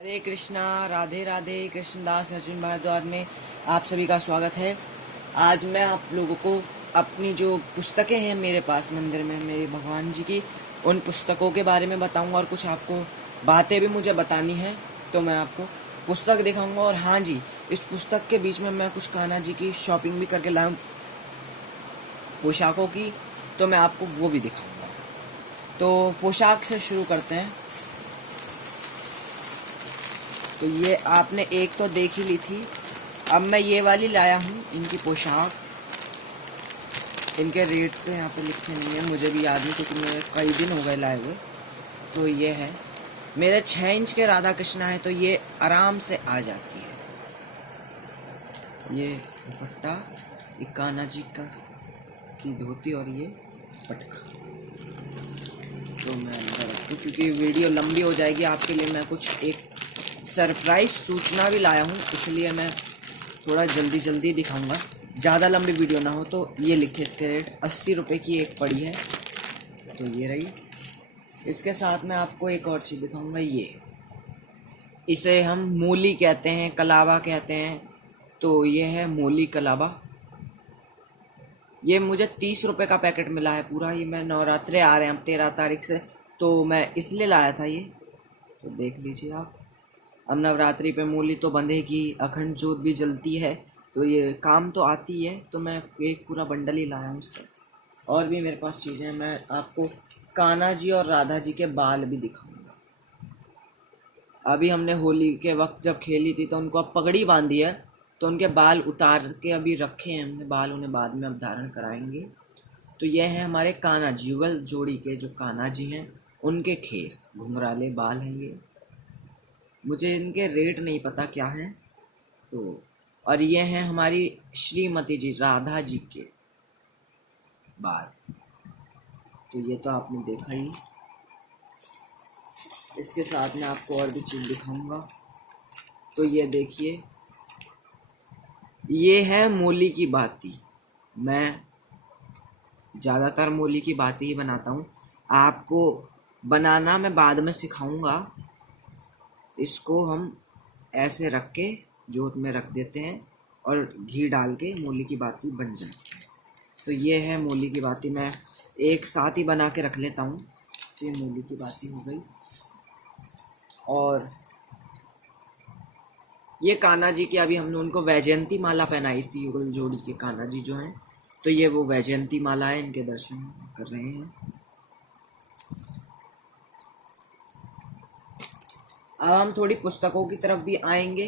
हरे कृष्णा, राधे राधे। कृष्णदास अर्जुन भारद्वाज में आप सभी का स्वागत है। आज मैं आप लोगों को अपनी जो पुस्तकें हैं मेरे पास मंदिर में मेरे भगवान जी की, उन पुस्तकों के बारे में बताऊंगा और कुछ आपको बातें भी मुझे बतानी है, तो मैं आपको पुस्तक दिखाऊंगा। और हाँ जी, इस पुस्तक के बीच में मैं कुछ कान्हा जी की शॉपिंग भी करके लाया हूँ पोशाकों की, तो मैं आपको वो भी दिखाऊंगा। तो पोशाक से शुरू करते हैं। तो ये आपने एक तो देख ही ली थी, अब मैं ये वाली लाया हूँ, इनकी पोशाक। इनके रेट तो यहाँ पे लिखे नहीं है, मुझे भी याद नहीं क्योंकि मेरे कई दिन हो गए लाए हुए। तो ये है, मेरे 6 इंच के राधा कृष्णा है, तो ये आराम से आ जाती है। ये दुपट्टा, ये कान्हा जी की धोती और ये पटका। तो मैं अंदर रखूँ क्योंकि वीडियो लंबी हो जाएगी, आपके लिए मैं कुछ एक सरप्राइज सूचना भी लाया हूँ, इसलिए मैं थोड़ा जल्दी दिखाऊंगा, ज़्यादा लंबी वीडियो ना हो। तो ये लिखे इसके रेट 80 रुपये की एक पड़ी है, तो ये रही। इसके साथ मैं आपको एक और चीज़ दिखाऊंगा, ये इसे हम मूली कहते हैं, कलावा कहते हैं। तो ये है मूली कलावा। ये मुझे 30 रुपये का पैकेट मिला है पूरा। ये मैं नवरात्रे आ रहे हैं अब 13 तारीख से, तो मैं इसलिए लाया था ये। तो देख लीजिए आप, अब नवरात्रि पे मूली तो बंधेगी, अखंड ज्योत भी जलती है, तो ये काम तो आती है। तो मैं एक पूरा बंडल ही लाया हूँ इसका। और भी मेरे पास चीज़ें हैं, मैं आपको कान्हा जी और राधा जी के बाल भी दिखाऊंगा। अभी हमने होली के वक्त जब खेली थी तो उनको अब पगड़ी बांधी है, तो उनके बाल उतार के अभी रखे हैं हमने बाल, उन्हें बाद में अब धारण कराएंगे। तो ये हैं हमारे कान्हा जी, युगल जोड़ी के जो कान्हा जी हैं, उनके खेस घुंघराले बाल हैं ये। मुझे इनके रेट नहीं पता क्या है। तो और ये हैं हमारी श्रीमती जी राधा जी के बाल। तो ये तो आपने देखा ही। इसके साथ में आपको और भी चीज़ दिखाऊंगा। तो ये देखिए, ये है मूली की बाती। मैं ज़्यादातर मूली की बाती ही बनाता हूँ, आपको बनाना मैं बाद में सिखाऊंगा। इसको हम ऐसे रख के जोत में रख देते हैं और घी डाल के मूली की बाती बन जाती है। तो ये है मूली की बाती, मैं एक साथ ही बना के रख लेता हूँ। तो ये मूली की बाती हो गई। और ये कान्हा जी की अभी हमने उनको वैजयंती माला पहनाई थी, युगल जोड़ी के कान्हा जी जो हैं, तो ये वो वैजयंती माला है, इनके दर्शन कर रहे हैं। अब हम थोड़ी पुस्तकों की तरफ भी आएंगे।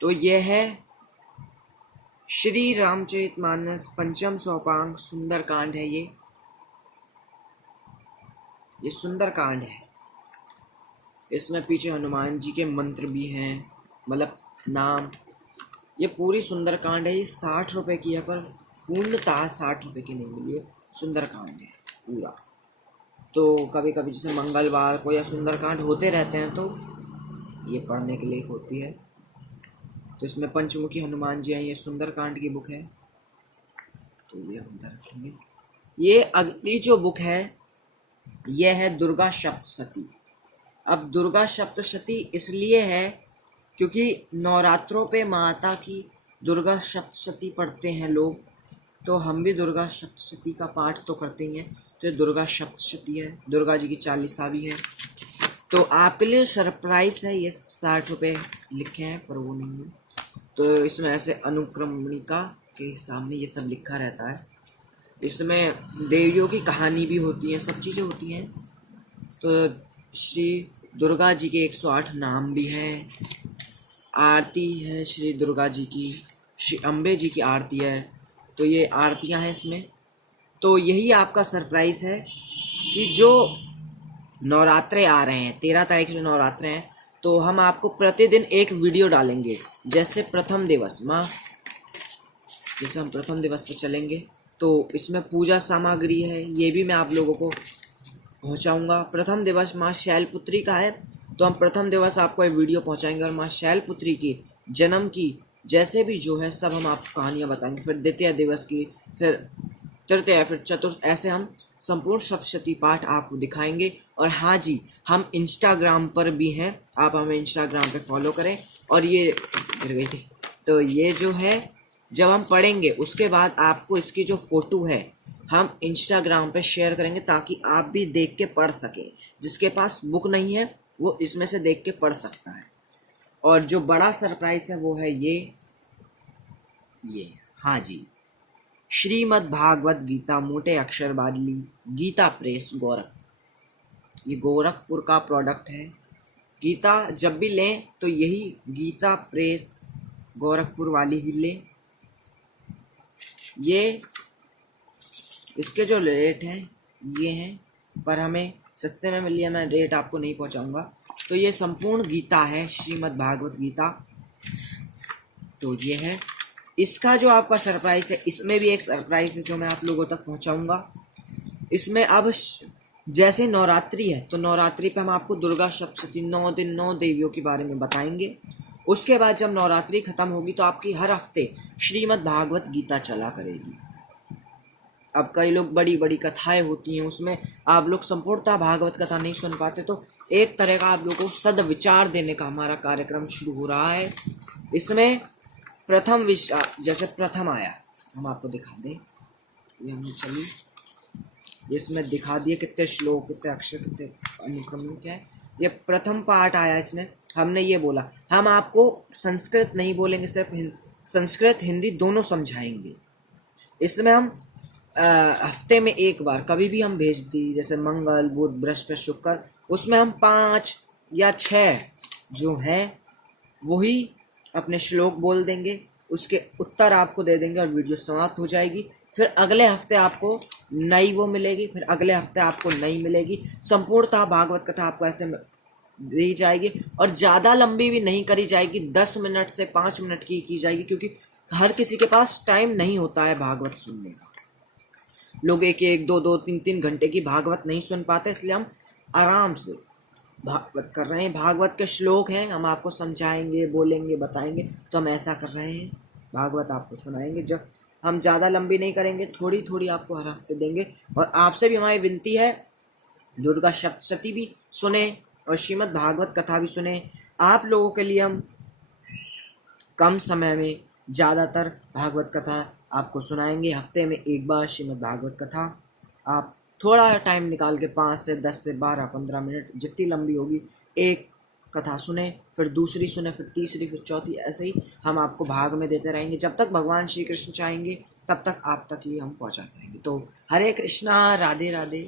तो ये है श्री रामचरितमानस पंचम सोपांग सुंदर कांड है। ये सुंदर कांड है। इसमें पीछे हनुमान जी के मंत्र भी हैं, मतलब नाम। ये पूरी सुंदर कांड है। ये 60 रुपये की है, पर पूर्णतः 60 रुपये की नहीं मिली है, सुंदर कांड है पूरा। तो कभी कभी जैसे मंगलवार को या सुंदर कांड होते रहते हैं, तो ये पढ़ने के लिए होती है। तो इसमें पंचमुखी हनुमान जी हैं, ये सुंदर कांड की बुक है, तो ये हम अंदर रखेंगे। ये अगली जो बुक है, ये है दुर्गा सप्तशती। अब दुर्गा सप्तशती इसलिए है क्योंकि नवरात्रों पे माता की दुर्गा सप्तशती पढ़ते हैं लोग, तो हम भी दुर्गा सप्तशती का पाठ तो करते ही हैं। तो ये दुर्गा सप्तशती है, दुर्गा जी की 40 भी है। तो आपके लिए सरप्राइज है, ये 60 रुपये लिखे हैं पर वो नहीं है। तो इसमें ऐसे अनुक्रमणिका के हिसाब में ये सब लिखा रहता है। इसमें देवियों की कहानी भी होती है, सब चीज़ें होती हैं। तो श्री दुर्गा जी के 108 नाम भी हैं, आरती है श्री दुर्गा जी की, श्री अम्बे जी की आरती है। तो ये आरतियां हैं इसमें। तो यही आपका सरप्राइज है कि जो नवरात्रे आ रहे हैं, 13 तारीख से नवरात्रे हैं, तो हम आपको प्रतिदिन एक वीडियो डालेंगे। जैसे प्रथम दिवस माँ, जैसे हम प्रथम दिवस पे चलेंगे, तो इसमें पूजा सामग्री है, ये भी मैं आप लोगों को पहुंचाऊंगा। प्रथम दिवस माँ शैलपुत्री का है, तो हम प्रथम दिवस आपको एक वीडियो पहुंचाएंगे और माँ शैलपुत्री की जन्म की जैसे भी जो है सब हम आपको कहानियाँ बताएंगे। फिर द्वितीय दिवस की, फिर तृतीय, फिर चतुर्थ, ऐसे हम संपूर्ण सप्तशती पाठ आपको दिखाएंगे। और हाँ जी, हम इंस्टाग्राम पर भी हैं, आप हमें इंस्टाग्राम पे फॉलो करें। और ये गिर गई थी, तो ये जो है जब हम पढ़ेंगे उसके बाद आपको इसकी जो फोटो है हम इंस्टाग्राम पे शेयर करेंगे, ताकि आप भी देख के पढ़ सकें। जिसके पास बुक नहीं है वो इसमें से देख के पढ़ सकता है। और जो बड़ा सरप्राइज है वो है ये, हाँ जी, श्रीमद् भागवत गीता मोटे अक्षर वाली गीता प्रेस गोरखपुर। ये गोरखपुर का प्रोडक्ट है। गीता जब भी लें तो यही गीता प्रेस गोरखपुर वाली ही लें। ये इसके जो रेट हैं ये हैं, पर हमें सस्ते में मिली है, मैं रेट आपको नहीं पहुंचाऊंगा। तो ये संपूर्ण गीता है, श्रीमद् भागवत गीता। तो ये है। इसका जो आपका सरप्राइज है, इसमें भी एक सरप्राइज है जो मैं आप लोगों तक पहुंचाऊंगा। इसमें अब जैसे नवरात्रि है तो नवरात्रि पे हम आपको दुर्गा सप्तशती 9 दिन 9 देवियों के बारे में बताएंगे। उसके बाद जब नवरात्रि खत्म होगी तो आपकी हर हफ्ते श्रीमद् भागवत गीता चला करेगी। अब कई लोग बड़ी बड़ी कथाएं होती हैं, उसमें आप लोग संपूर्णतः भागवत कथा नहीं सुन पाते, तो एक तरह का आप लोगों को सदविचार देने का हमारा कार्यक्रम शुरू हो रहा है। इसमें प्रथम जैसे प्रथम आया, हम आपको दिखा दें, ये हमने चलिए इसमें दिखा दिए कितने श्लोक, कितने अक्षर, कितने अनुक्रम क्या है। ये प्रथम पाठ आया, इसमें हमने ये बोला हम आपको संस्कृत नहीं बोलेंगे, सिर्फ संस्कृत हिंदी दोनों समझाएंगे। इसमें हम हफ्ते में एक बार कभी भी हम भेज दी, जैसे मंगल बुध बृहस्पति शुक्र, उसमें हम 5 या 6 जो हैं वही अपने श्लोक बोल देंगे, उसके उत्तर आपको दे देंगे और वीडियो समाप्त हो जाएगी। फिर अगले हफ्ते आपको नई वो मिलेगी, फिर अगले हफ्ते आपको नई मिलेगी। संपूर्णतः भागवत कथा आपको ऐसे दी जाएगी और ज़्यादा लंबी भी नहीं करी जाएगी, 10 मिनट से 5 मिनट की जाएगी, क्योंकि हर किसी के पास टाइम नहीं होता है भागवत सुनने का। लोग एक 2 3 घंटे की भागवत नहीं सुन पाते, इसलिए हम आराम से भागवत कर रहे हैं। भागवत के श्लोक हैं, हम आपको समझाएंगे, बोलेंगे, बताएंगे, तो हम ऐसा कर रहे हैं। भागवत आपको सुनाएंगे, जब हम ज़्यादा लंबी नहीं करेंगे, थोड़ी थोड़ी आपको हर हफ्ते देंगे। और आपसे भी हमारी विनती है, दुर्गा सप्तशती भी सुने और श्रीमद् भागवत कथा भी सुने। आप लोगों के लिए हम कम समय में ज़्यादातर भागवत कथा आपको सुनाएंगे। हफ्ते में एक बार श्रीमद् भागवत कथा, आप थोड़ा टाइम निकाल के 5 से 10 से 12 15 मिनट जितनी लंबी होगी एक कथा सुने, फिर दूसरी सुने, फिर तीसरी, फिर चौथी, ऐसे ही हम आपको भाग में देते रहेंगे। जब तक भगवान श्री कृष्ण चाहेंगे तब तक आप तक ये हम पहुंचाते रहेंगे। तो हरे कृष्णा, राधे राधे।